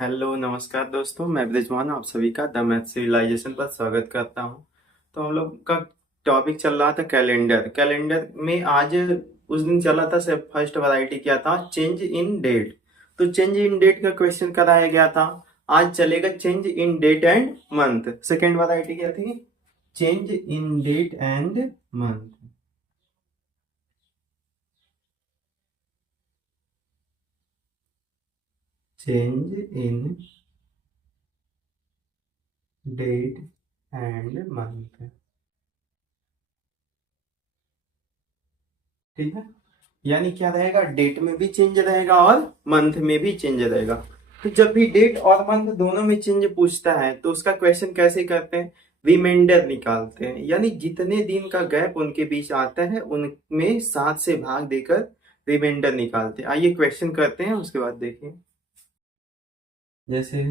Hello नमस्कार दोस्तों, मैं ब्रिजवान आप सभी का द मैथ सिविलाइजेशन पर स्वागत करता हूं। तो हम लोग का टॉपिक चल रहा था कैलेंडर। कैलेंडर में आज उस दिन चला था सब फर्स्ट वैरायटी क्या था, चेंज इन डेट। तो चेंज इन डेट का क्वेश्चन कराया गया था। आज चलेगा change in date and month. Second variety क्या थी, change in date and month. Change in date and month, ठीक है। यानी क्या रहेगा, डेट में भी चेंज रहेगा और मंथ में भी चेंज रहेगा। तो जब भी डेट और मंथ दोनों में चेंज पूछता है तो उसका क्वेश्चन कैसे करते हैं, रिमाइंडर निकालते हैं। यानी जितने दिन का गैप उनके बीच आता है उनमें 7 से भाग देकर रिमाइंडर निकालते हैं। आइए क्वेश्चन करते हैं, उसके बाद देखिए। जैसे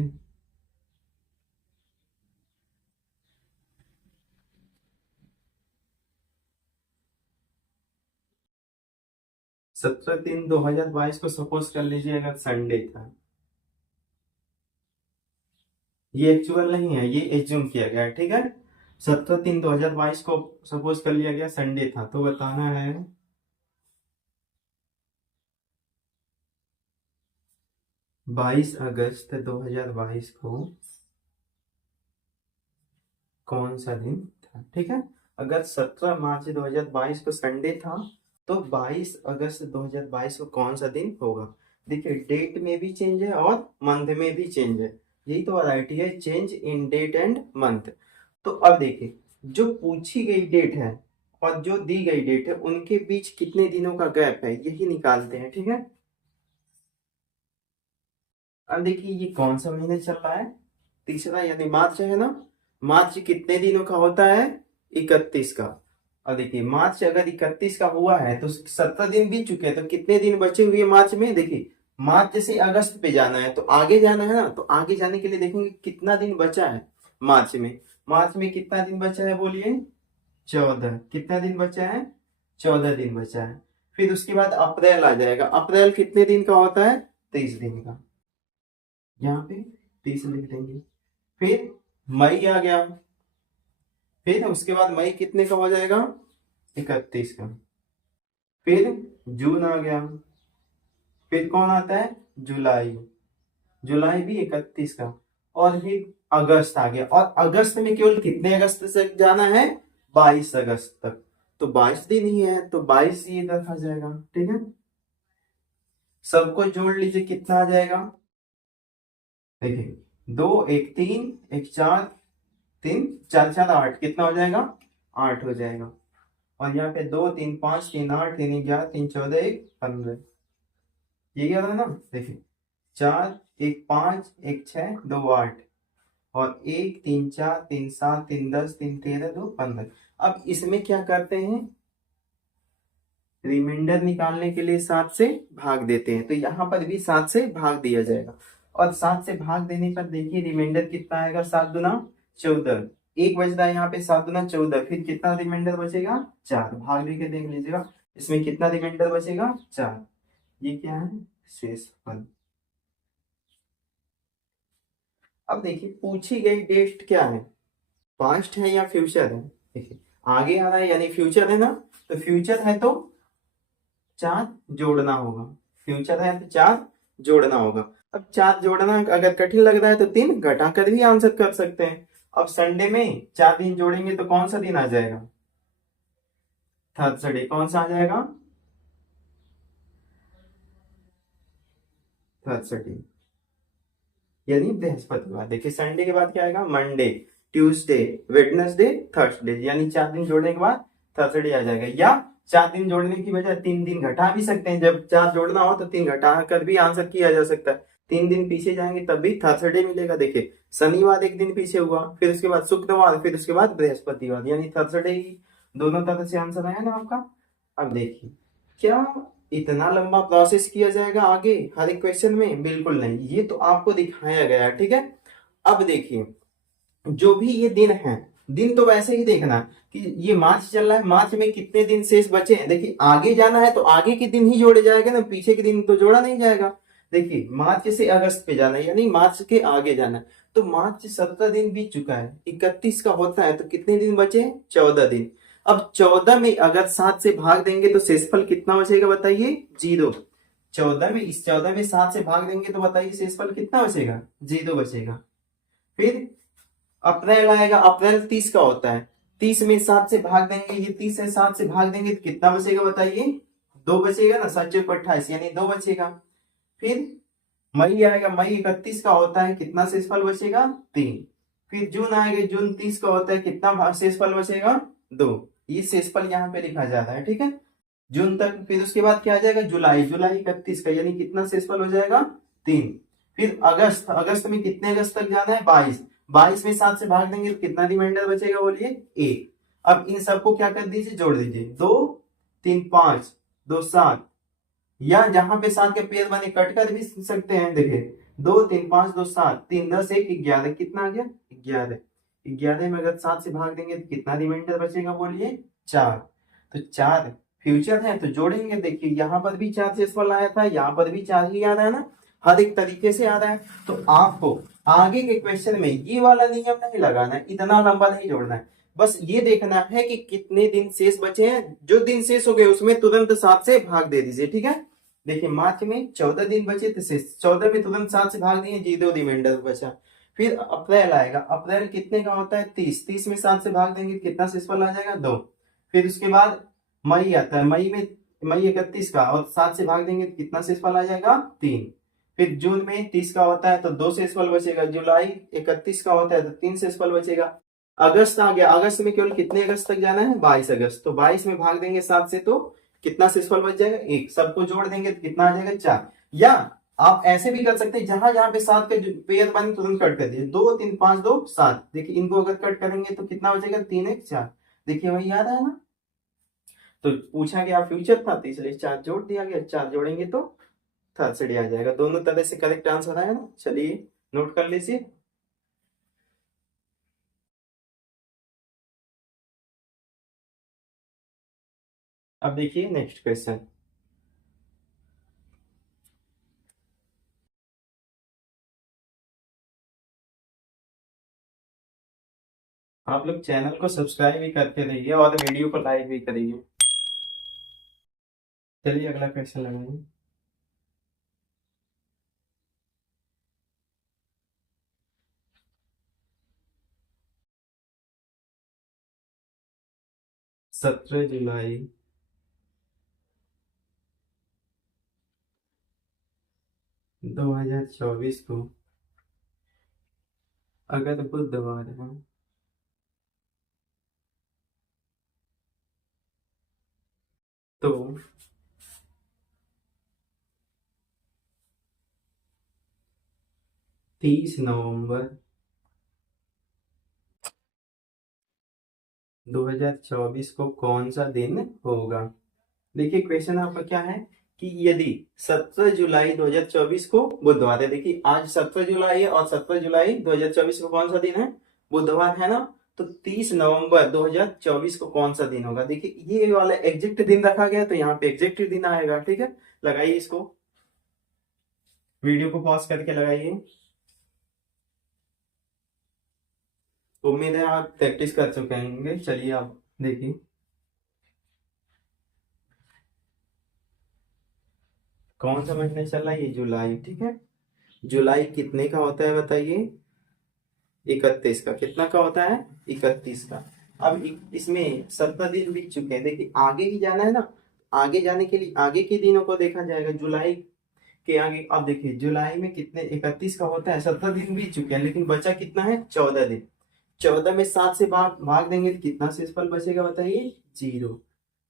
17/3/2022 को सपोज कर लीजिए अगर संडे था। ये एक्चुअल नहीं है, ये एज्यूम किया गया है, ठीक है। 17/3/2022 को सपोज कर लिया गया संडे था, तो बताना है 22 अगस्त 2022 को कौन सा दिन था, ठीक है। अगर 17 मार्च 2022 को संडे था तो 22 अगस्त 2022 को कौन सा दिन होगा। देखिए डेट में भी चेंज है और मंथ में भी चेंज है। यही तो वैरायटी है, change in date and month. तो अब देखिए, जो पूछी गई डेट है और जो दी गई डेट है उनके बीच कितने दिनों का गैप है, यही निकालते हैं, ठीक है। अब देखिए ये कौन सा महीने चल रहा है, तीसरा यानी मार्च है ना। मार्च कितने दिनों का होता है, 31 का। और देखिए मार्च अगर 31 का हुआ है तो 17 दिन बीत चुके हैं, तो कितने दिन बचे हुए मार्च में। देखिए मार्च से अगस्त पे जाना है तो आगे जाना है ना, तो आगे जाने के लिए देखेंगे कितना दिन बचा है मार्च में। मार्च में कितना दिन बचा है बोलिए, 14। कितना दिन बचा है, 14 दिन बचा है। फिर उसके बाद अप्रैल आ जाएगा। अप्रैल कितने दिन का होता है, 23 दिन का। यहाँ पे 30 लिख देंगे। फिर मई आ गया। फिर उसके बाद मई कितने का हो जाएगा, 31 का। फिर जून आ गया। फिर कौन आता है, जुलाई। जुलाई भी 31 का। और फिर अगस्त आ गया। और अगस्त में केवल कितने अगस्त तक जाना है, 22 अगस्त तक। तो 22 दिन ही है तो 22 ये इधर आ जाएगा, ठीक है। सबको जोड़ लीजिए, कितना आ जाएगा। देखिए 2 1 3 1 4, 3 4 4 8, कितना हो जाएगा, 8 हो जाएगा। और यहाँ पे 2 3 5 3 8 3 11 3 14 1 15, यही आ रहा है ना। देखिए 4 1 5 1 6 2 8, और 1 3 4 3 7 3 10 3 13 2 15। अब इसमें क्या करते हैं, रिमाइंडर निकालने के लिए 7 से भाग देते हैं। तो यहाँ पर भी 7 से भाग दिया जाएगा। और 7 से भाग देने पर देखिए रिमाइंडर कितना आएगा, 7 दूना 14। एक बच रहा है यहाँ पे, 7 दूना 14। फिर कितना रिमाइंडर बचेगा, 4। भाग देके देख लीजिएगा इसमें कितना रिमाइंडर बचेगा, 4। ये क्या है, शेष पद। अब देखिए पूछी गई डेट क्या है, पास्ट है या फ्यूचर है। देखिए आगे आ रहा है यानी फ्यूचर है ना, तो फ्यूचर है तो 4 जोड़ना होगा। फ्यूचर है तो 4 जोड़ना होगा। अब 4 जोड़ना अगर कठिन लग रहा है तो 3 घटाकर भी आंसर कर सकते हैं। अब संडे में 4 दिन जोड़ेंगे तो कौन सा दिन आ जाएगा, थर्सडे। कौन सा आ जाएगा, थर्सडे यानी बृहस्पतिवार। देखिए संडे के बाद क्या आएगा, मंडे, ट्यूसडे, वेडनेसडे, थर्सडे। यानी 4 दिन जोड़ने के बाद थर्सडे आ जाएगा। या 4 दिन जोड़ने की बजाय 3 दिन घटा भी सकते हैं। जब 4 जोड़ना हो तो 3 घटा कर भी आंसर किया जा सकता है। 3 दिन पीछे जाएंगे तब भी थर्सडे मिलेगा। देखिए शनिवार एक दिन पीछे हुआ, फिर उसके बाद शुक्रवार, फिर उसके बाद बृहस्पतिवार, यानी थर्सडे ही। दोनों तरह से आंसर आया ना आपका। अब देखिए क्या इतना लंबा प्रोसेस किया जाएगा आगे हर एक क्वेश्चन में, बिल्कुल नहीं। ये तो आपको दिखाया गया है, ठीक है। अब देखिए जो भी ये दिन है, दिन तो वैसे ही देखना कि ये मार्च चल रहा है, मार्च में कितने दिन शेष बचे हैं। देखिए आगे जाना है तो आगे के दिन ही जोड़े जाएंगे ना, पीछे के दिन तो जोड़ा नहीं जाएगा। देखिए मार्च से अगस्त पे जाना है, यानी मार्च के आगे जाना है। तो मार्च 17 दिन बीत चुका है, 31 का होता है, तो कितने दिन बचे? 14 दिन। अब 14 में अगर 7 से भाग देंगे तो शेषफल कितना बचेगा बताइए? 0। 14 में 7 से भाग देंगे तो बताइए शेषफल कितना बचेगा? 0 बचेगा। फिर अप्रैल आएगा, अप्रैल 30 का होता है, 30 में 7 से भाग देंगे, ये 30 है, 7 से भाग देंगे तो कितना बचेगा बताइए? 2 बचेगा ना, 7 चौक 28 यानी 2 बचेगा। फिर मई आएगा, मई 31 का होता है, कितना शेषफल बचेगा? 3। फिर जून आएगा, जून 30 का होता है, कितना शेषफल बचेगा? 2। ये शेषफल यहाँ पे लिखा जाता है, ठीक है, जून तक। फिर उसके बाद क्या आ जाएगा? जुलाई, जुलाई 31 का, यानी कितना शेषफल हो जाएगा? 3। फिर अगस्त, अगस्त में कितने अगस्त तक जाना है? 22। 22 में 7 से भाग देंगे तो कितना रिमाइंडर बचेगा बोलिए? 1। अब इन सबको क्या कर दीजिए? जोड़ दीजिए, 2 3 5 2 7, या जहां पे 7 के पेड़ बने कट कर भी सकते हैं। देखिए 2 3 5 2 7 3 10 1 11, कितना आ गया? 11। 11 में अगर 7 से भाग देंगे तो कितना रिमाइंडर बचेगा बोलिए? 4। तो 4 फ्यूचर है तो जोड़ेंगे। देखिए यहाँ पर भी 4 शेषफल आया था, यहाँ पर भी 4 ही आ रहा है ना, हर एक तरीके से आ रहा है। तो आपको आगे के क्वेश्चन में ये वाला नियम नहीं लगाना है, इतना लंबा नहीं जोड़ना है, बस ये देखना है कि कितने दिन शेष बचे हैं, जो दिन शेष हो गए उसमें तुरंत 7 से भाग दे दीजिए, ठीक है। देखिए मार्च में 14 दिन बचे थे शेष, 14 में तुरंत 7 से भाग दिए, 0 रिमाइंडर बचा। फिर अप्रैल आएगा, अप्रैल कितने का होता है? 30। 30 में 7 से भाग देंगे कितना शेषफल आ जाएगा? 2। फिर उसके बाद मई आता है, मई में मई 31 का, और 7 से भाग देंगे तो कितना शेषफल आ जाएगा? 3। फिर जून में 30 का होता है तो 2 शेषफल बचेगा। जुलाई 31 का होता है तो 3 शेषफल बचेगा। अगस्त आ गया, अगस्त में केवल कितने अगस्त तक जाना है? 22 अगस्त। तो 22 में भाग देंगे 7 से तो कितना शेषफल बच जाएगा? 1। सबको जोड़ देंगे तो कितना आ जाएगा? 4। या आप ऐसे भी कर सकते हैं, जहां जहां पे 7 के पेयर बने तुरंत कट कर दिए, 2 3 5 2 7। देखिए इनको अगर कट करेंगे तो कितना बचेगा? 3 1 4। देखिए वही याद है ना। तो पूछा गया फ्यूचर था तो इसलिए 4 जोड़ दिया गया, 4 जोड़ेंगे तो थर्सडे आ जाएगा। दोनों तरह से करेक्ट आंसर आया ना। चलिए नोट कर लीजिए। अब देखिए नेक्स्ट क्वेश्चन। आप लोग चैनल को सब्सक्राइब भी करके रहिए और वीडियो को लाइक भी करिए। चलिए अगला क्वेश्चन लगाइए। सत्रह जुलाई 2024 को अगर बुधवार है तो 30 नवंबर 2024 को कौन सा दिन होगा? देखिए क्वेश्चन आपका क्या है कि यदि 17 जुलाई 2024 को बुधवार है, देखिए आज 17 जुलाई है और 17 जुलाई 2024 को कौन सा दिन है? बुधवार है ना। तो 30 नवंबर 2024 को कौन सा दिन होगा? देखिए ये वाला एग्जैक्ट दिन रखा गया तो यहाँ पे एग्जैक्ट दिन आएगा, ठीक है। लगाइए इसको, वीडियो को पॉज करके लगाइए। उम्मीद है आप प्रैक्टिस कर चुके होंगे। चलिए आप देखिए। कौन सा महीना चल रहा है? ये जुलाई, ठीक है। जुलाई कितने का होता है बताइए? 31 का। कितना का होता है? 31 का। अब इसमें 17 दिन बीत चुके हैं, देखिए आगे ही जाना है ना। आगे जाने के लिए आगे के दिनों को देखा जाएगा, जुलाई के आगे। अब देखिए जुलाई में कितने, 31 का होता है, 17 दिन बीत चुके हैं, लेकिन बचा कितना है? 14 दिन। 14 में 7 से भाग भाग देंगे तो कितना शेषफल बचेगा बताइए? 0।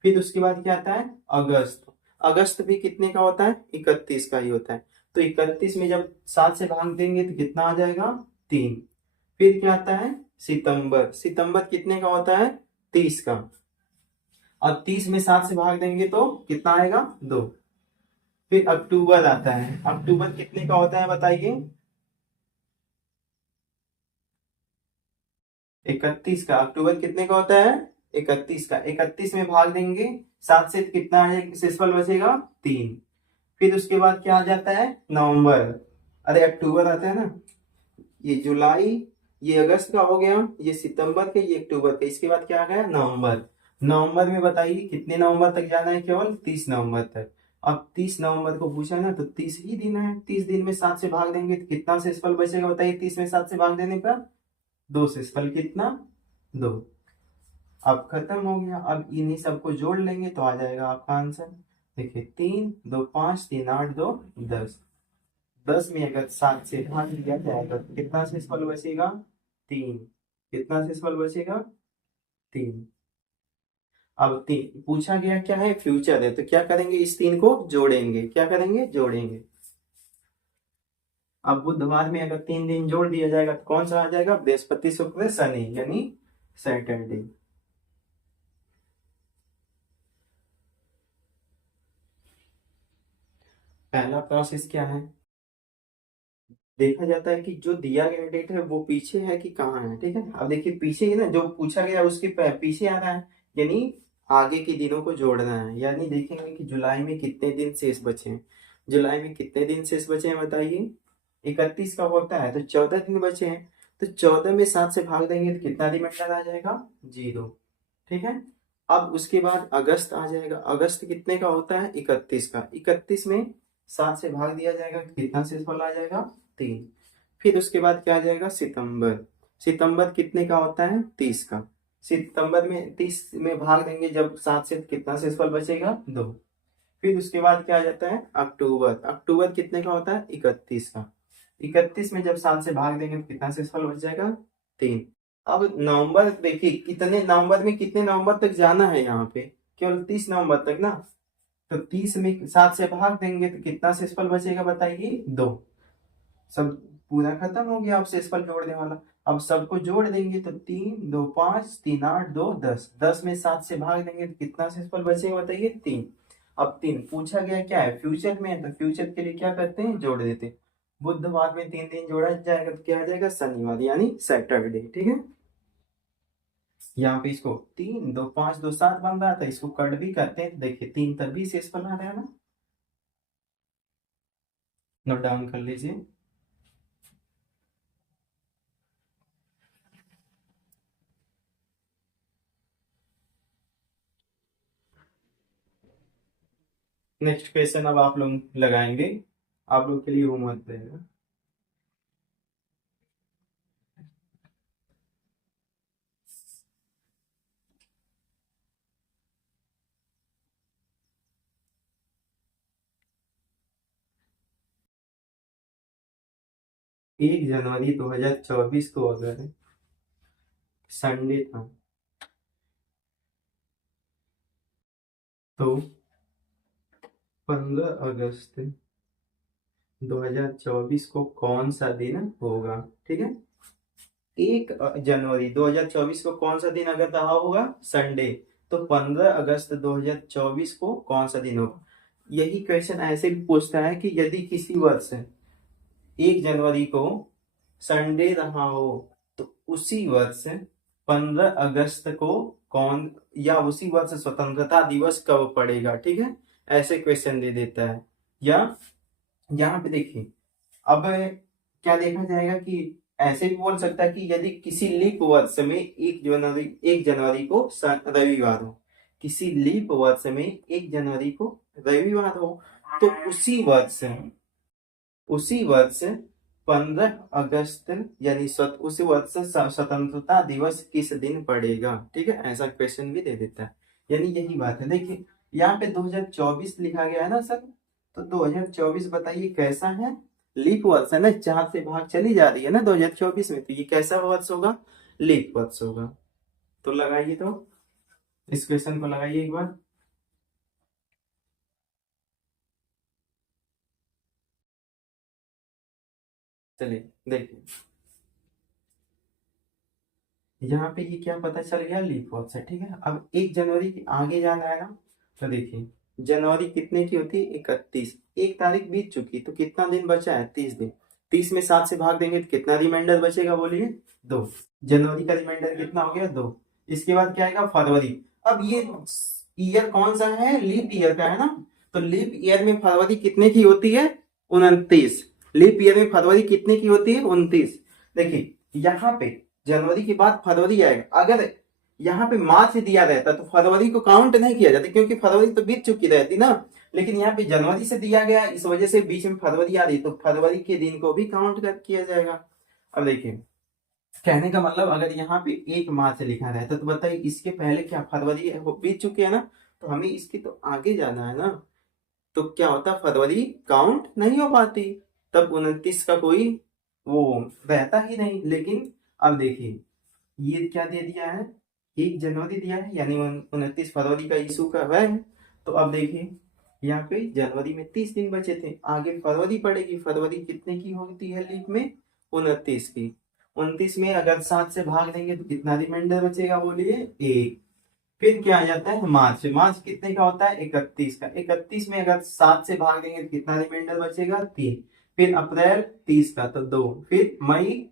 फिर उसके बाद क्या आता है? अगस्त। अगस्त भी कितने का होता है? 31 का ही होता है। तो 31 में जब 7 से भाग देंगे तो कितना आ जाएगा? 3। फिर क्या आता है? सितंबर। सितंबर कितने का होता है? 30 का। और 30 में 7 से भाग देंगे तो कितना आएगा? 2। फिर अक्टूबर आता है। अक्टूबर कितने का होता है बताइए? 31 का। अक्टूबर कितने का होता है? 31 का। 31 में भाग देंगे 7 से, कितना आएगा शेषफल बचेगा? 3। फिर उसके बाद क्या आ जाता है, नवंबर, अरे अक्टूबर आता है ना, ये जुलाई, ये अगस्त का हो गया, ये सितंबर के, ये अक्टूबर के, इसके बाद क्या आ गया, नवंबर। नवंबर में बताइए कितने नवंबर तक जाना है, केवल 30 नवंबर तक। अब 30 नवंबर को पूछा ना, तो 30 ही दिन है, 30 दिन में 7 से भाग देंगे तो कितना शेषफल बचेगा बताइए, 30 में 7 से भाग देने पर 2 शेषफल कितना, 2। अब खत्म हो गया, अब इन्हीं सबको जोड़ लेंगे तो आ जाएगा आपका आंसर। देखिए 3 2 5 3 8 2 10, 10 में अगर 7 से भाग दिया जाएगा तो कितना शेषफल बचेगा, 3। कितना शेषफल बचेगा, 3। अब 3 पूछा गया क्या है, फ्यूचर है, तो क्या करेंगे, इस 3 को जोड़ेंगे, क्या करेंगे, जोड़ेंगे। अब बुधवार में अगर 3 दिन जोड़ दिया जाएगा तो कौन सा आ जाएगा, बृहस्पति शुक्र शनि, यानी सैटरडे। पहला प्रोसेस क्या है, देखा जाता है कि जो दिया गया डेट है वो पीछे है कि कहाँ है, ठीक है। अब देखिए पीछे ही ना, जो पूछा गया उसके पीछे आ रहा है, यानी आगे के दिनों को जोड़ना है। यानी देखेंगे कि जुलाई में कितने दिन शेष बचे हैं, जुलाई में कितने दिन शेष बचे हैं बताइए, 31 का होता है तो 14 दिन बचे हैं, तो 14 में 7 से भाग देंगे तो कितना रिमाइंडर आ जाएगा, 0, ठीक है। अब उसके बाद अगस्त आ जाएगा, अगस्त कितने का होता है, 31 का, 31 में 7 से भाग दिया जाएगा तो कितना शेषफल आ जाएगा, 3। फिर उसके बाद क्या आ जाएगा, सितंबर, सितंबर कितने का होता है, 30 का, सितंबर में 30 में भाग देंगे जब 7 से, कितना शेषफल बचेगा, 2। फिर उसके बाद क्या आ जाता है, अक्टूबर, अक्टूबर कितने का होता है, 31 का, 31 में जब 7 से भाग देंगे तो कितना शेषफल बच जाएगा, 3। अब नवंबर देखिए, कितने नवंबर में, कितने नवंबर तक जाना है, यहाँ पे केवल 30 नवंबर तक ना, तो 30 में 7 से भाग देंगे तो कितना शेषफल बचेगा बताइए, 2। सब पूरा खत्म हो गया, अब शेषफल जोड़ने वाला। अब सबको जोड़ देंगे तो 3 2 5 3 8 2 10, 10 में 7 से भाग देंगे तो कितना शेषफल बचेगा बताइए, 3। अब 3 पूछा गया क्या है, फ्यूचर में है, तो फ्यूचर के लिए क्या करते हैं, जोड़ देते हैं। बुधवार में 3 दिन जोड़ा जाएगा तो क्या आ जाएगा, शनिवार, यानी सैटरडे, ठीक है। यहाँ पे इसको 3 2 5 2 7 बन रहा था, इसको कट भी करते हैं तो देखिए 3 तभी शेषफल आ रहा है ना, नोट डाउन कर लीजिए। नेक्स्ट क्वेश्चन अब आप लोग लगाएंगे, आप लोग के लिए होमवर्क रहेगा। एक जनवरी 2024 को अगर संडे था तो 15 अगस्त 2024 को कौन सा दिन होगा, ठीक है। 1 जनवरी 2024 को कौन सा दिन अगर रहा होगा, संडे, तो 15 अगस्त 2024 को कौन सा दिन होगा। यही क्वेश्चन ऐसे भी पूछता है कि यदि किसी वर्ष 1 जनवरी को संडे रहा हो तो उसी वर्ष 15 अगस्त को कौन, या उसी वर्ष स्वतंत्रता दिवस कब पड़ेगा, ठीक है। ऐसे क्वेश्चन दे देता है। या यहाँ पे देखिए, अब क्या देखा जाएगा कि ऐसे भी बोल सकता है कि यदि किसी लीप वर्ष में 1 जनवरी को रविवार हो, किसी लीप वर्ष में 1 जनवरी को रविवार हो, तो उसी वर्ष 15 अगस्त, यानी उसी वर्ष स्वतंत्रता दिवस किस दिन पड़ेगा, ठीक है। ऐसा क्वेश्चन भी दे देता है, यानी यही बात है। देखिए यहाँ पे 2024 लिखा गया है ना सर, तो 2024 बताइए कैसा है, लीप वर्ष है ना, 4 से भाग चली जा रही है ना 2024 में, तो ये कैसा वर्ष होगा, लीप वर्ष होगा। तो लगाइए, तो इस क्वेश्चन को लगाइए एक बार। चलिए देखिए, यहाँ पे ये क्या पता चल गया, लीप वर्ष है, ठीक है। अब 1 जनवरी के आगे जाना है ना, तो देखिए जनवरी कितने की होती है, 31, 1 तारीख बीत चुकी, तो कितना दिन बचा है, 30 दिन। 30 में 7 से भाग देंगे तो कितना रिमाइंडर बचेगा बोलिए, 2। जनवरी का रिमाइंडर कितना हो गया, 2। इसके बाद क्या आएगा, फरवरी। अब ये ईयर कौन सा है, लीप ईयर का है ना, तो लीप ईयर में फरवरी कितने की होती है? 29। लीप ईयर में फरवरी कितने की होती है? 29। देखिए यहाँ पे जनवरी के बाद फरवरी आएगा। अगर यहाँ पे मार्च दिया रहता तो फरवरी को काउंट नहीं किया जाता, क्योंकि फरवरी तो बीत चुकी रहती ना। लेकिन यहाँ पे जनवरी से दिया गया, इस वजह से बीच में फरवरी आ रही, तो फरवरी के दिन को भी काउंट किया जाएगा। अब देखिए, कहने का मतलब अगर यहाँ पे 1 मार्च लिखा रहता तो बताइए इसके पहले क्या फरवरी बीत चुकी है ना, तो हमें इसके तो आगे जाना है ना। तो क्या होता, फरवरी काउंट नहीं हो पाती, तब 29 का कोई वो रहता ही नहीं। लेकिन अब देखिए ये क्या दे दिया है, 1 जनवरी दिया है, यानी 29 फरवरी का इशू का है। तो अब देखिए यहाँ पे जनवरी में 30 दिन बचे थे, आगे फरवरी पड़ेगी। फरवरी कितने की होती है लीप में? 29 की। 29 में अगर 7 से भाग देंगे तो कितना रिमाइंडर बचेगा बोलिए? 1। फिर क्या आ जाता है मार्च। मार्च कितने का होता है? 31 का। 31 में अगर 7 से भाग देंगे तो कितना रिमाइंडर बचेगा? 3। फिर अप्रैल 30 का तो 2। फिर मई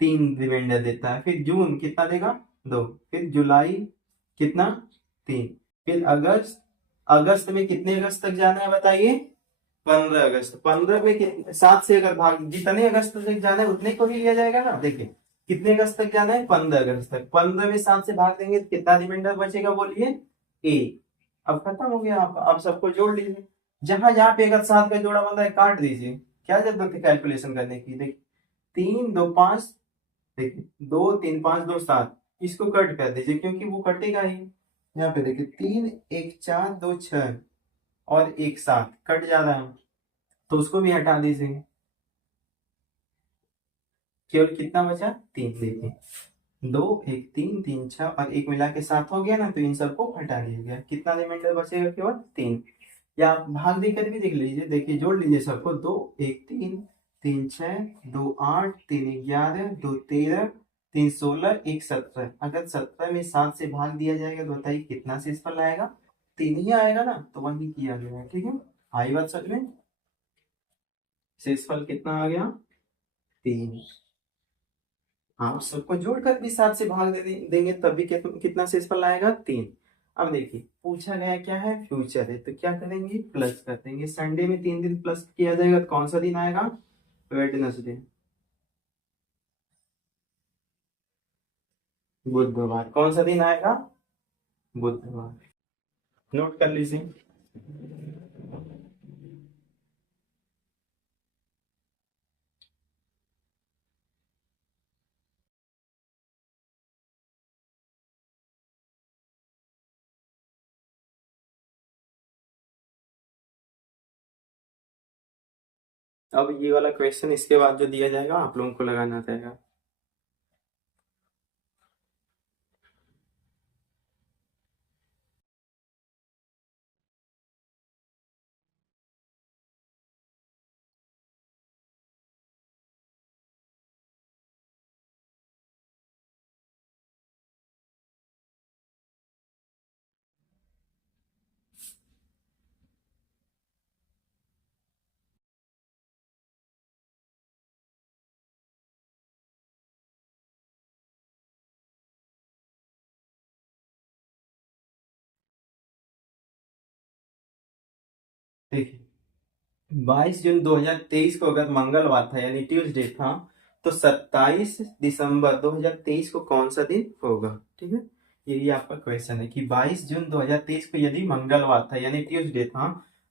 3 रिमाइंडर देता है। फिर जून कितना देगा? 2। फिर जुलाई कितना? 3। फिर अगस्त, अगस्त में कितने अगस्त तक जाना है बताइए? 15 अगस्त। 15 में 7 से अगर भाग, जितने अगस्त तक जाना है उतने को ही लिया जाएगा ना। देखिए कितने अगस्त तक जाना है? 15 अगस्त तक। 15 में 7 से भाग देंगे तो कितना रिमाइंडर बचेगा बोलिए? 1। अब खत्म हो गया आपका। अब सबको जोड़ लीजिए, जहां जहां पे अगर 7 का जोड़ा बन रहा है काट दीजिए, क्या जरूरत है कैलकुलेशन करने की। देखिए 3 2 5, देखिए 2 3 5 2 7, इसको कट कर दीजिए क्योंकि वो कटेगा ही। यहाँ पे देखिए 3 1 4 2 6 और 1 7 कट जा रहा है, तो उसको भी हटा दीजिए। केवल कितना बचा? 3। देखिए 2 1 3 3 6 और 1 मिला के 7 हो गया ना, तो इन सबको हटा दिया गया। कितना रिमाइंडर बचेगा? केवल 3। या आप भाग देकर भी देख लीजिए। देखिए जोड़ लीजिए सबको। 2 1 3 3 6 2 8 3 11 2 13 3 16 1 17। अगर 17 में 7 से भाग दिया जाएगा तो बताइए कितना शेषफल आएगा? 3 ही आएगा ना, तो वही किया गया है। ठीक है, आई बात समझ में? शेषफल कितना आ गया? 3। हाँ, सबको जोड़कर भी 7 से भाग देंगे तब भी कितना शेषफल आएगा? 3। अब देखिए पूछा गया क्या है? फ्यूचर है, तो क्या करेंगे? प्लस कर देंगे। संडे में 3 दिन प्लस किया जाएगा तो कौन सा दिन आएगा? वेडनेसडे। बुधवार। कौन सा दिन आएगा? बुधवार। नोट कर लीजिए। अब ये वाला क्वेश्चन इसके बाद जो दिया जाएगा आप लोगों को लगाना रहेगा। देखिए 22 जून 2023 को अगर मंगलवार था यानी ट्यूसडे था, तो 27 दिसंबर 2023 को कौन सा दिन होगा? ठीक है, यही आपका क्वेश्चन है कि 22 जून 2023 को यदि मंगलवार था यानी ट्यूसडे था,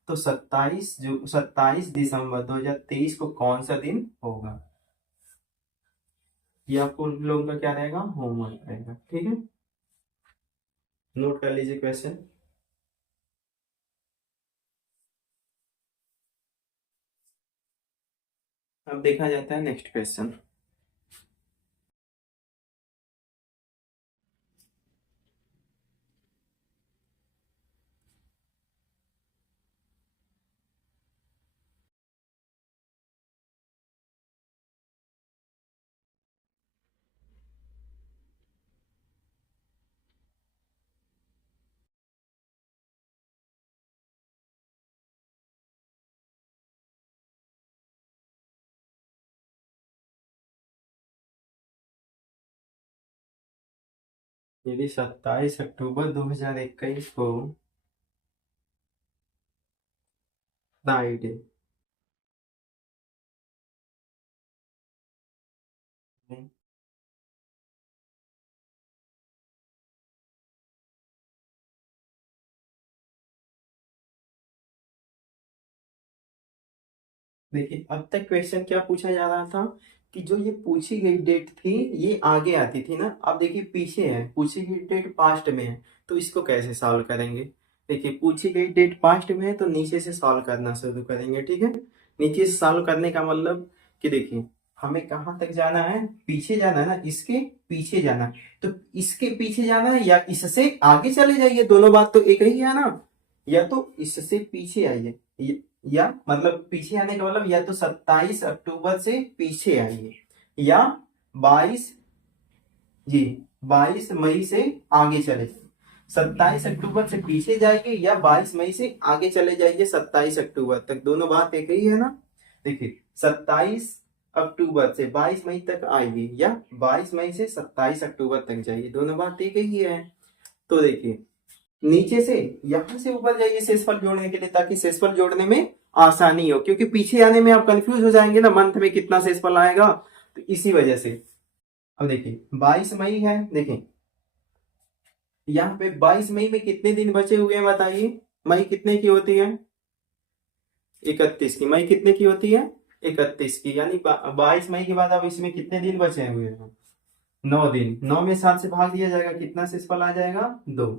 तो 27 दिसंबर 2023 को कौन सा दिन होगा? ये आपको उन लोगों का क्या रहेगा? होमवर्क रहेगा। ठीक है, नोट कर लीजिए क्वेश्चन। अब देखा जाता है नेक्स्ट क्वेश्चन। यदि 27 अक्टूबर 2021 को फ्राइडे। देखिए अब तक क्वेश्चन क्या पूछा जा रहा था कि जो ये पूछी गई डेट थी ये आगे आती थी ना, अब देखिए पीछे है, पूछी गई डेट पास्ट में है, तो इसको कैसे सॉल्व करेंगे। देखिए पूछी गई डेट पास्ट में है तो नीचे से सॉल्व करना शुरू करेंगे, ठीक है। नीचे से सॉल्व करने का मतलब कि देखिए हमें कहाँ तक जाना है, पीछे जाना है ना, इसके पीछे जाना है। तो इसके पीछे जाना है या इससे आगे चले जाइए, दोनों बात तो एक ही है ना। या तो इससे पीछे आइए, या मतलब पीछे आने का मतलब या तो 27 अक्टूबर से पीछे आइए, या 22 जी 22 मई से आगे चले। 27 अक्टूबर से पीछे जाइए या 22 मई से आगे चले जाइए 27 अक्टूबर तक, दोनों बात एक ही है ना। देखिए 27 अक्टूबर से 22 मई तक आइए या 22 मई से 27 अक्टूबर तक जाइए, दोनों बात एक ही है। तो देखिए नीचे से यहां से ऊपर जाइए शेषफल जोड़ने के लिए, ताकि शेषफल जोड़ने में आसानी हो, क्योंकि पीछे आने में आप कंफ्यूज हो जाएंगे ना, मंथ में कितना शेषफल आएगा, तो इसी वजह से। अब देखिए 22 मई है, देखिए यहाँ पे 22 मई में कितने दिन बचे हुए हैं बताइए। मई कितने की होती है, 31 की। मई कितने की होती है, 31 की, यानी 22 मई के बाद अब इसमें कितने दिन बचे हुए हैं, 9 दिन। 9 में 7 से भाग दिया जाएगा, कितना शेषफल आ जाएगा, 2।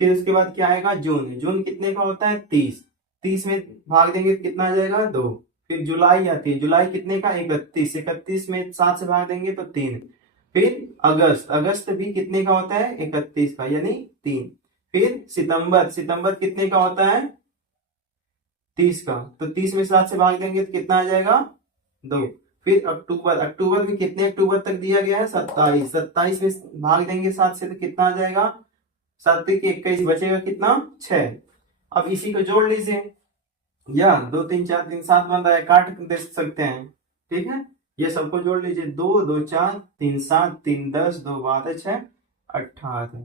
फिर उसके बाद क्या आएगा, जून। जून कितने का होता है, 30। 30 में भाग देंगे तो कितना आ जाएगा, 2। फिर जुलाई आती है, जुलाई कितने का, 31। 31 में 7 से भाग देंगे तो 3। फिर अगस्त। अगस्त भी कितने का होता है, 31 का, यानी 3। फिर सितंबर। सितंबर कितने का होता है, 30 का, तो 30 में 7 से भाग देंगे तो कितना आ जाएगा, 2। फिर अक्टूबर। अक्टूबर में कितने अक्टूबर तक दिया गया है, 27। 27 में भाग देंगे 7 से तो कितना आ जाएगा, 7 के 21, बचेगा कितना, 6। अब इसी को जोड़ लीजिए, या 2 3 4 3 7 बन रहा है, काट दे सकते हैं, ठीक है। ये सबको जोड़ लीजिए, 2 2 4 3 7 3 10 2 12 6 18।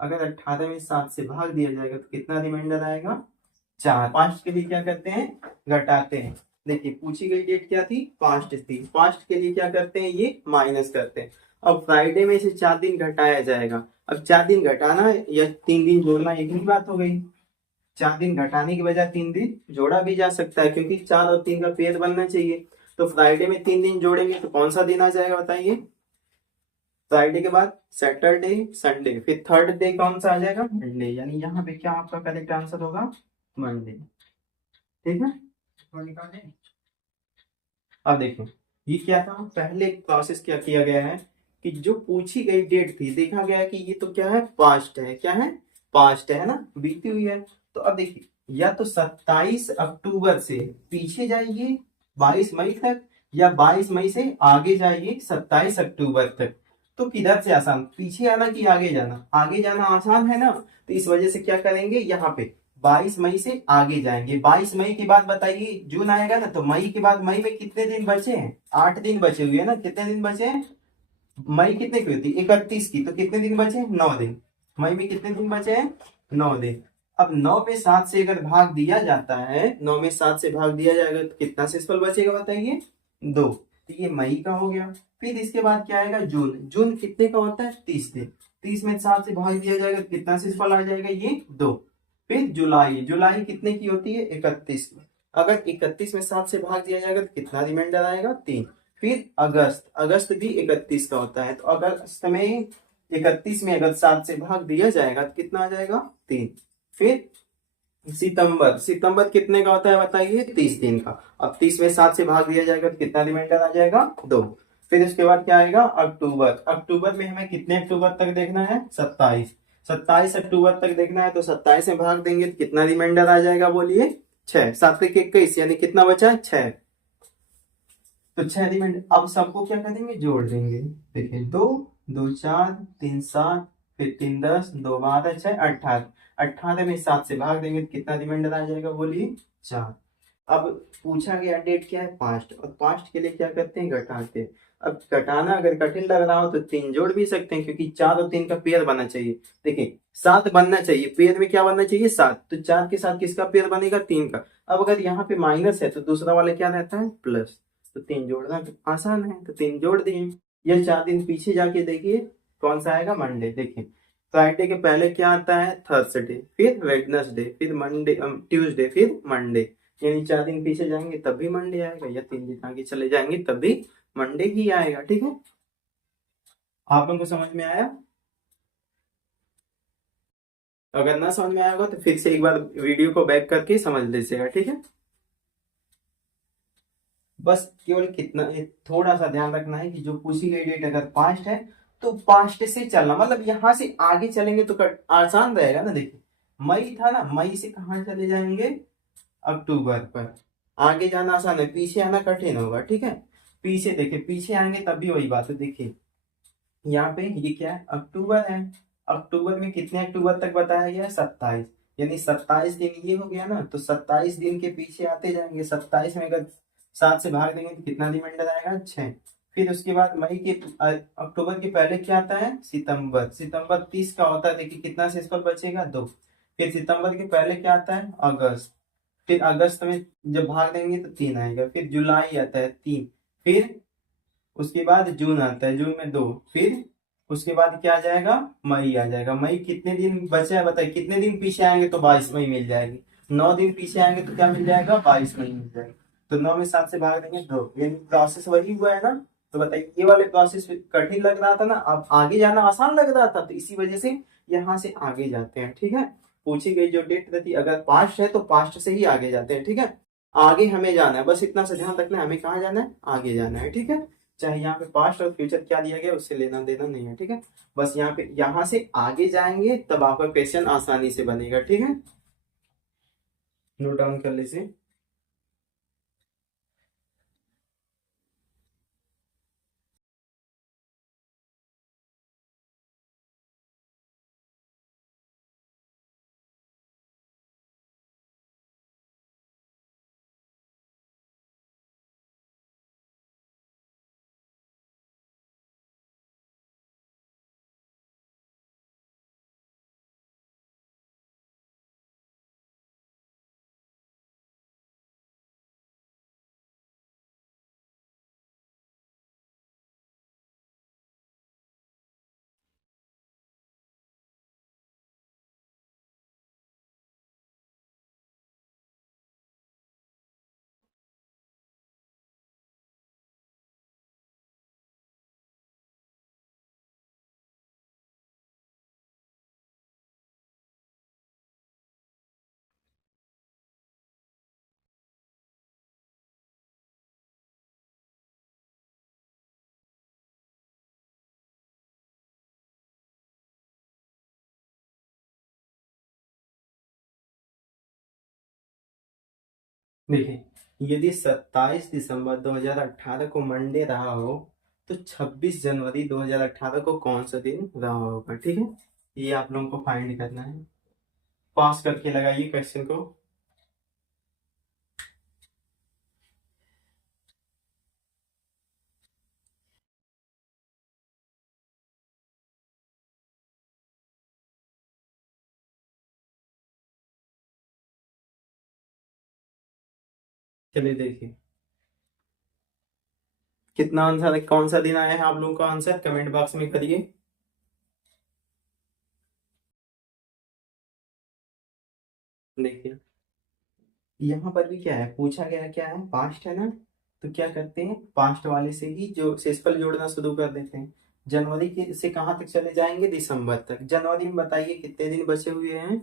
अगर 18 में 7 से भाग दिया जाएगा तो कितना रिमाइंडर आएगा, 4। पास्ट के लिए क्या करते हैं, घटाते हैं। देखिए पूछी गई डेट क्या थी, पास्ट थी, पास्ट के लिए क्या करते हैं, ये माइनस करते हैं। अब फ्राइडे में से 4 दिन घटाया जाएगा। अब 4 दिन घटाना या 3 दिन जोड़ना एक ही बात हो गई। 4 दिन घटाने की बजाय 3 दिन जोड़ा भी जा सकता है, क्योंकि 4 और 3 का पेयर बनना चाहिए। तो फ्राइडे में 3 दिन जोड़ेंगे तो कौन सा दिन आ जाएगा बताइए, फ्राइडे के बाद सैटरडे, संडे, फिर थर्ड डे कौन सा आ जाएगा, मंडे। यानी यहाँ पे क्या आपका करेक्ट आंसर होगा, मंडे, ठीक है। अब देखो ये क्या था, पहले प्रोसेस क्या किया गया है कि जो पूछी गई डेट थी, देखा गया कि ये तो क्या है, पास्ट है, क्या है, पास्ट है ना, बीती हुई है। तो अब देखिए या तो 27 अक्टूबर से पीछे जाइए 22 मई तक, या 22 मई से आगे जाइए 27 अक्टूबर तक। तो किधर से आसान, पीछे आना कि आगे जाना, आगे जाना आसान है ना, तो इस वजह से क्या करेंगे, यहाँ पे 22 मई से आगे जाएंगे। 22 मई के बाद बताइए जून आएगा ना, तो मई के बाद, मई में कितने दिन बचे हैं, 8 दिन बचे हुए हैं ना, कितने दिन बचे हैं, मई कितने की होती है, 31 की, तो कितने दिन बचे हैं, 9 दिन। मई में कितने दिन बचे हैं, 9 दिन। अब 9 में 7 से अगर भाग दिया जाता है, 9 में 7 से भाग दिया जाएगा तो कितना शेषफल बचेगा बताइए, 2। तो ये मई का हो गया। फिर इसके बाद क्या आएगा, जून। जून कितने का होता है, 30 दिन। 30 में 7 से भाग दिया जाएगा तो कितना शेषफल आ जाएगा, ये 2। फिर जुलाई। जुलाई कितने की होती है, 31 की। अगर 31 में 7 से भाग दिया जाएगा तो कितना रिमाइंडर आएगा, 3। फिर अगस्त। अगस्त भी 31 का होता है, तो अगस्त में 31 में अगर 7 से भाग दिया जाएगा तो कितना आ जाएगा, 3। फिर सितंबर। सितंबर कितने का होता है बताइए, 30 दिन का। अब 30 में 7 से भाग दिया जाएगा तो कितना रिमाइंडर आ जाएगा, 2। फिर उसके बाद क्या आएगा, अक्टूबर। अक्टूबर में हमें कितने अक्टूबर तक देखना है, 27। 27 अक्टूबर तक देखना है, तो 27 में भाग देंगे तो कितना रिमाइंडर आ जाएगा, बोलिए 6। 7 के 21, यानी कितना बचा, 6। तो 6 रिमाइंडर। अब सबको क्या करेंगे, जोड़ देंगे। देखिए 2 2 4 3 7, फिर 3 10 2 12 6 18। 18 में 7 से भाग देंगे तो कितना रिमाइंडर आ जाएगा, बोलिए 4। अब पूछा गया डेट क्या है, पास्ट, और पास्ट के लिए क्या करते हैं, घटाते हैं। अब घटाना अगर कठिन लग रहा हो तो 3 जोड़ भी सकते हैं, क्योंकि 4 और 3 का पेयर बनना चाहिए। देखिए 7 बनना चाहिए, पेयर में क्या बनना चाहिए, 7, तो 4 के साथ किसका पेयर बनेगा, 3 का। अब अगर यहाँ पे माइनस है तो दूसरा वाला क्या रहता है, प्लस, तो 3 जोड़ना तो आसान है, तो 3 जोड़ दिए। यह 4 दिन पीछे जाके देखिए कौन सा आएगा, मंडे। देखिए फ्राइडे के पहले क्या आता है, थर्सडे, फिर वेडनेसडे, फिर मंडे, ट्यूसडे, फिर मंडे। यानी 4 दिन पीछे जाएंगे तब भी मंडे आएगा, या 3 दिन आगे चले जाएंगे तब भी मंडे ही आएगा। ठीक है, आप लोगों को समझ में आया? अगर ना समझ में आया होगा तो फिर से एक बार वीडियो को बैक करके समझ लीजिएगा। ठीक है, बस केवल कितना थोड़ा सा ध्यान रखना है कि जो पूछी गई डेट अगर पास्ट है तो पास्ट से चलना, मतलब यहां से आगे चलेंगे तो आसान रहेगा ना। देखिए मई था ना, मई से कहाँ चले जाएंगे, अक्टूबर पर। आगे जाना आसान है, पीछे आना कठिन होगा। ठीक है, पीछे देखिए, पीछे आएंगे तब भी वही बात है। देखिए यहाँ पे ये क्या है, अक्टूबर है। अक्टूबर में कितने अक्टूबर तक बताया गया है, 27। यानी 27 दिन ये हो गया ना, तो 27 दिन के पीछे आते जाएंगे। 27 में अगर 7 से भाग देंगे तो कितना रिमाइंडर आएगा, 6। फिर उसके बाद मई के अक्टूबर के पहले क्या आता है, सितंबर। सितंबर 30 का होता है, देखिए कितना शेषफल बचेगा, 2। फिर सितंबर के पहले क्या आता है, अगस्त। फिर अगस्त में जब भाग देंगे तो 3 आएगा। फिर जुलाई आता है, 3। फिर उसके बाद जून आता है, जून में 2। फिर उसके बाद क्या आ जाएगा, मई आ जाएगा। मई कितने दिन बचे हैं बताइए, कितने दिन पीछे आएंगे तो 22 मई मिल जाएगी। 9 दिन पीछे आएंगे तो क्या मिल जाएगा, 22 मई मिल जाएगा। तो 9 में 7 से भाग देंगे 2, यानी प्रोसेस वही हुआ है ना। तो बताइए ये वाले प्रोसेस कठिन लग रहा था ना, अब आगे जाना आसान लग रहा था, तो इसी वजह से यहाँ से आगे जाते हैं। ठीक है, पूछी गई जो डेट रहती अगर पास्ट है तो पास्ट से ही आगे जाते हैं। ठीक है, आगे हमें जाना है, बस इतना सा ध्यान रखना है, हमें कहाँ जाना है, आगे जाना है। ठीक है, चाहे यहाँ पे पास्ट और फ्यूचर क्या दिया गया उससे लेना देना नहीं है। ठीक है, बस यहाँ पे यहाँ से आगे जाएंगे तब आपका क्वेश्चन आसानी से बनेगा। ठीक है, नोट डाउन कर लीजिए। देखिए यदि 27 दिसंबर 2018 को मंडे रहा हो तो 26 जनवरी 2018 को कौन सा दिन रहा होगा। ठीक है, ये आप लोगों को फाइंड करना है। पास करके लगाइए क्वेश्चन को। चलिए देखिए कितना आंसर है, कौन सा दिन आया है आप लोगों का आंसर कमेंट बॉक्स में करिए। देखिए यहाँ पर भी क्या है, पूछा गया क्या है, पास्ट है ना, तो क्या करते हैं, पास्ट वाले से ही जो शेषफल जोड़ना शुरू कर देते हैं। जनवरी के से कहाँ तक चले जाएंगे, दिसंबर तक। जनवरी में बताइए कितने दिन बचे हुए हैं,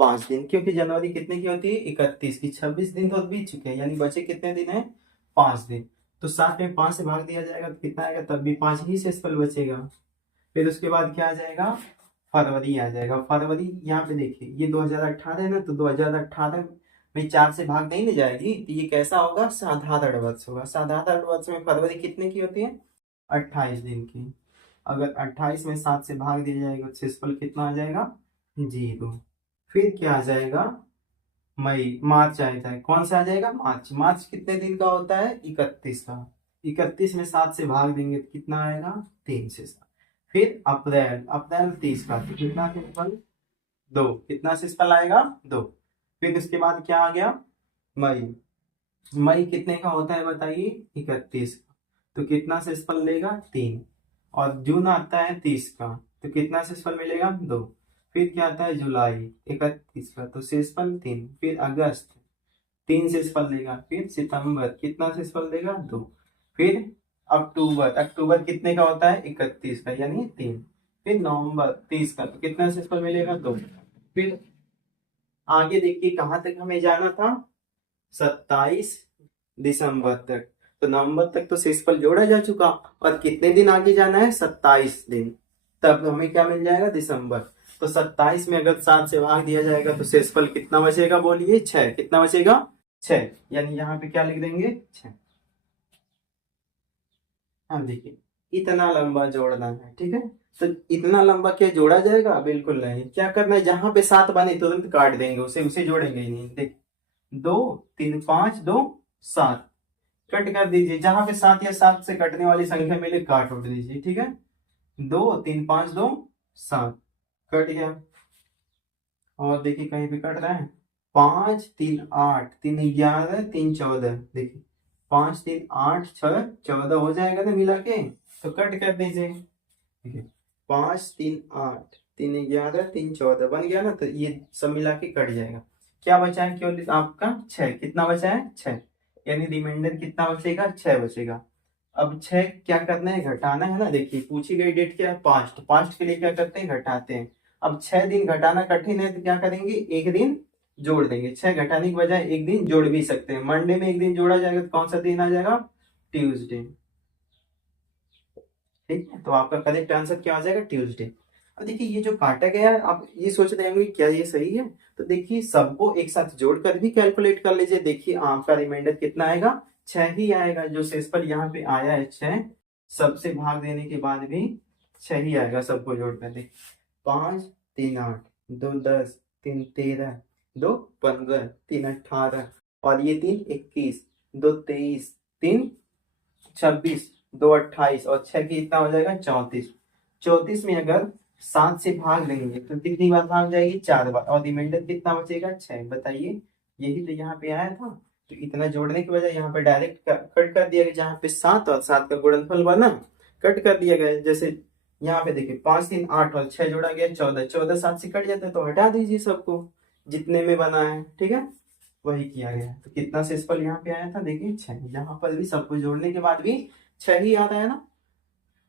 5 दिन, क्योंकि जनवरी कितने की होती है, 31 की। 26 दिन तो बीत चुके हैं, यानी बचे कितने दिन है, 5 दिन। तो 7 में 5 से भाग दिया जाएगा तो कितना आएगा, तब भी 5 ही शेषफल बचेगा। फिर उसके बाद क्या आ जाएगा, फरवरी आ जाएगा। फरवरी यहाँ पे देखिए ये 2018 है ना, तो 2018 में 4 से भाग नहीं ले जाएगी, तो ये कैसा होगा, साधारण वर्ष होगा। साधारण वर्ष में फरवरी कितने की होती है, 28 दिन की। अगर 28 में 7 से भाग दिया जाएगा तो शेषफल कितना आ जाएगा, 0। फिर क्या आ जाएगा, मई, मार्च आ जाता है, कौन सा आ जाएगा, मार्च। मार्च कितने दिन का होता है, 31 का। 31 में 7 से भाग देंगे तो कितना आएगा, 3 से 7। फिर अप्रैल, अप्रैल 30 का, तो कितना सिंपल, 2, कितना सिंपल आएगा, 2। फिर उसके बाद क्या आ गया, मई। मई कितने का होता है बताइए, 31 का, तो कितना सेसफल लेगा, 3। और जून आता है 30 का, तो कितना सेसफल मिलेगा, 2। फिर क्या आता है, जुलाई 31 का, तो सेसफल 3। फिर अगस्त 3 सेसफल लेगा। फिर सितंबर कितना सेसफल देगा, 2। फिर अक्टूबर, अक्टूबर कितने का होता है, 31 का, यानी 3। फिर नवंबर 30 का, तो कितना सेसफल मिलेगा, 2। फिर आगे देखिए कहाँ तक हमें जाना था, 27 दिसंबर तक। तो नवंबर तक तो शेषफल जोड़ा जा चुका, और कितने दिन आगे जाना है, 27 दिन। तब हमें क्या मिल जाएगा, दिसंबर। तो 27 में अगर 7 से भाग दिया जाएगा तो शेषफल कितना बचेगा, बोलिए, 6। कितना बचेगा, 6। यानी यहाँ पे क्या लिख देंगे, 6। हाँ देखिए, इतना लंबा जोड़ना है, ठीक है। तो इतना लंबा क्या जोड़ा जाएगा, बिल्कुल नहीं। क्या करना है, जहां पे 7 बने तुरंत काट देंगे उसे, उसे जोड़ेंगे ही नहीं। देख, 2 3 5 2 7, कट कर दीजिए। जहां पे 7 या 7 से कटने वाली संख्या मिले काट उठ दीजिए, ठीक है। 2 3 5 2 7, कट गया। और देखिए कहीं पे कट रहा है, 5 3 8, 3 11 3 14, देखिए 5 3 8 6 14 हो जाएगा ना मिला के, तो कट कर दीजिए। ठीक है, 5 3 8 3 11 3 14 बन गया ना, तो ये सब मिला के कट जाएगा। क्या बचा है, केवल आपका 6। कितना बचा है, 6। यानी रिमाइंडर कितना बचेगा, 6 बचेगा। अब 6 क्या करना है, घटाना है ना। देखिए पूछी गई डेट क्या है, 5, तो 5 के लिए क्या करते हैं, घटाते हैं। अब 6 दिन घटाना कठिन है तो क्या करेंगे, एक दिन जोड़ देंगे। 6 घटाने के बजाय एक दिन जोड़ भी सकते हैं। मंडे में एक दिन जोड़ा जाएगा तो कौन सा दिन आ जाएगा, ट्यूसडे। ठीक है, तो आपका करेक्ट आंसर क्या आ जाएगा, ट्यूसडे। अब देखिए ये जो काटा गया है, आप ये सोच रहे होंगे क्या ये सही है, तो देखिए सबको एक साथ जोड़कर भी कैलकुलेट कर लीजिए। देखिए आपका रिमाइंडर कितना आएगा, 6 ही आएगा। जो शेषफल यहाँ पे आया है 6, सबसे भाग देने के बाद भी 6 ही आएगा, सबको जोड़कर। देखिए 5 3 8, 2 10 3 13, 2 15 3 18, और ये 3 21, 2 23, 3 26, 2 28, और 6 की इतना हो जाएगा 34। 34 में अगर 7 से भाग लेंगे तो कितनी बार भाग जाएगी, 4 बार, और रिमाइंडर कितना बचेगा, 6। बताइए, यही तो यहाँ पे आया था। तो इतना जोड़ने की बजाय यहाँ पे डायरेक्ट कट कर दिया गया। जहाँ पे 7 और 7 का गुणनफल बना, कट कर दिया गया। जैसे यहाँ पे देखिए 5 3 8 और 6 जोड़ा गया 14, 14 7 से कट जाता है तो हटा दीजिए सबको जितने में बना है, ठीक है। वही किया गया है। तो कितना शेषफल यहाँ पे आया था, देखिए 6। यहाँ पर भी सबको जोड़ने के बाद भी 6 ही आता है ना।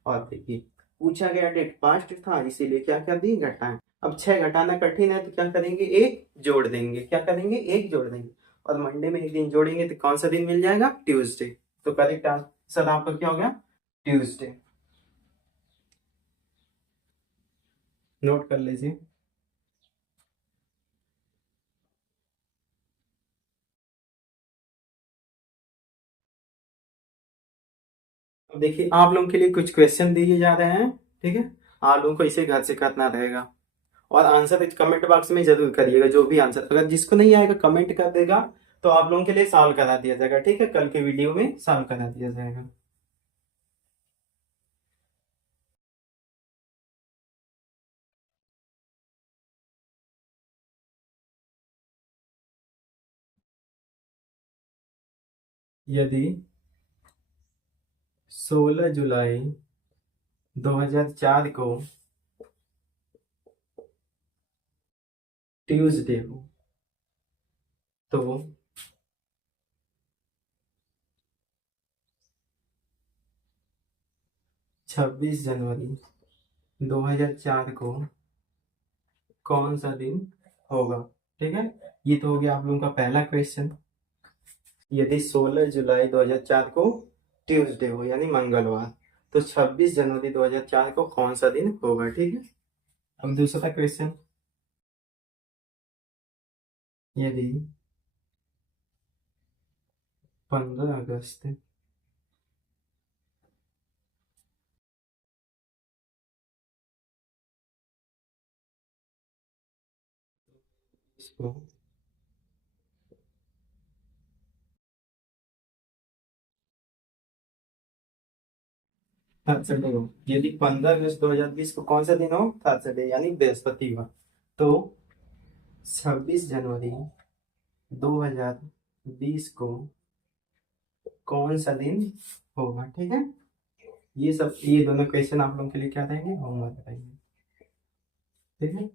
और देखिए पूछा गया डेट पास्ट था, इसीलिए क्या कर दी, घटाएं। अब 6 घटाना कठिन है तो क्या करेंगे, एक जोड़ देंगे। क्या करेंगे, एक जोड़ देंगे। और मंडे में एक दिन जोड़ेंगे तो कौन सा दिन मिल जाएगा, ट्यूसडे। तो करेक्ट आंसर आपका क्या हो गया, ट्यूसडे। नोट कर लीजिए। अब देखिए आप लोगों के लिए कुछ क्वेश्चन दिए जा रहे हैं, ठीक है। आप लोगों को इसे घर से करना रहेगा, और आंसर कमेंट बॉक्स में जरूर करिएगा। जो भी आंसर, अगर जिसको नहीं आएगा कमेंट कर देगा तो आप लोगों के लिए सॉल्व करा दिया जाएगा, ठीक है। कल के वीडियो में सॉल्व करा दिया जाएगा। यदि 16 जुलाई 2004 को ट्यूसडे हो, तो 26 जनवरी 2004 को कौन सा दिन होगा, ठीक है। ये तो हो गया आप लोगों का पहला क्वेश्चन। यदि 16 जुलाई 2004 को ट्यूसडे हो, यानी मंगलवार, तो 26 जनवरी 2004 को कौन सा दिन होगा, ठीक है। अब दूसरा क्वेश्चन, यदि 15 अगस्त को थर्सडे हो, यदि 15 अगस्त 2020 को कौन सा दिन हो, थर्सडे यानी बृहस्पतिवार, तो 26 जनवरी 2020 को कौन सा दिन होगा। ठीक है, ये दोनों क्वेश्चन आप लोगों के लिए क्या रहेंगे, होमवर्क रहेंगे। ठीक है,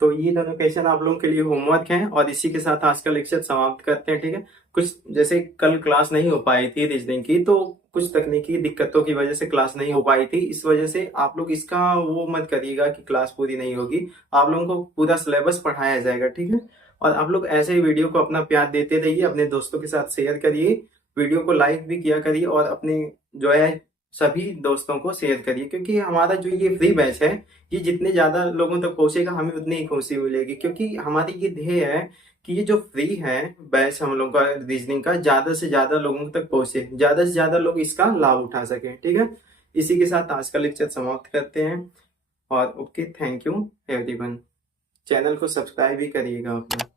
तो ये दोनों क्वेश्चन आप लोगों के लिए होमवर्क हैं, और इसी के साथ आज का लेक्चर समाप्त करते हैं। ठीक है, कुछ जैसे कल क्लास नहीं हो पाई थी रीजनिंग की, तो कुछ तकनीकी दिक्कतों की वजह से क्लास नहीं हो पाई थी, इस वजह से आप लोग इसका वो मत करिएगा कि क्लास पूरी नहीं होगी। आप लोगों को पूरा सिलेबस पढ़ाया जाएगा। ठीक है, और आप लोग ऐसे ही वीडियो को अपना प्यार देते रहिए, अपने दोस्तों के साथ शेयर करिए, वीडियो को लाइक भी किया करिए, और अपने जो है सभी दोस्तों को शेयर करिए, क्योंकि हमारा जो ये फ्री बैच है, ये जितने ज्यादा लोगों तक पहुंचेगा हमें उतनी ही खुशी मिलेगी, क्योंकि हमारी ये ध्येय है कि ये जो फ्री है बैच हम लोग का रीजनिंग का, ज्यादा से ज्यादा लोगों तक पहुंचे, ज्यादा से ज्यादा लोग इसका लाभ उठा सके। ठीक है, इसी के साथ आज का लेक्चर समाप्त करते हैं, और okay, thank you everyone. Channel को सब्सक्राइब भी करिएगा अपना।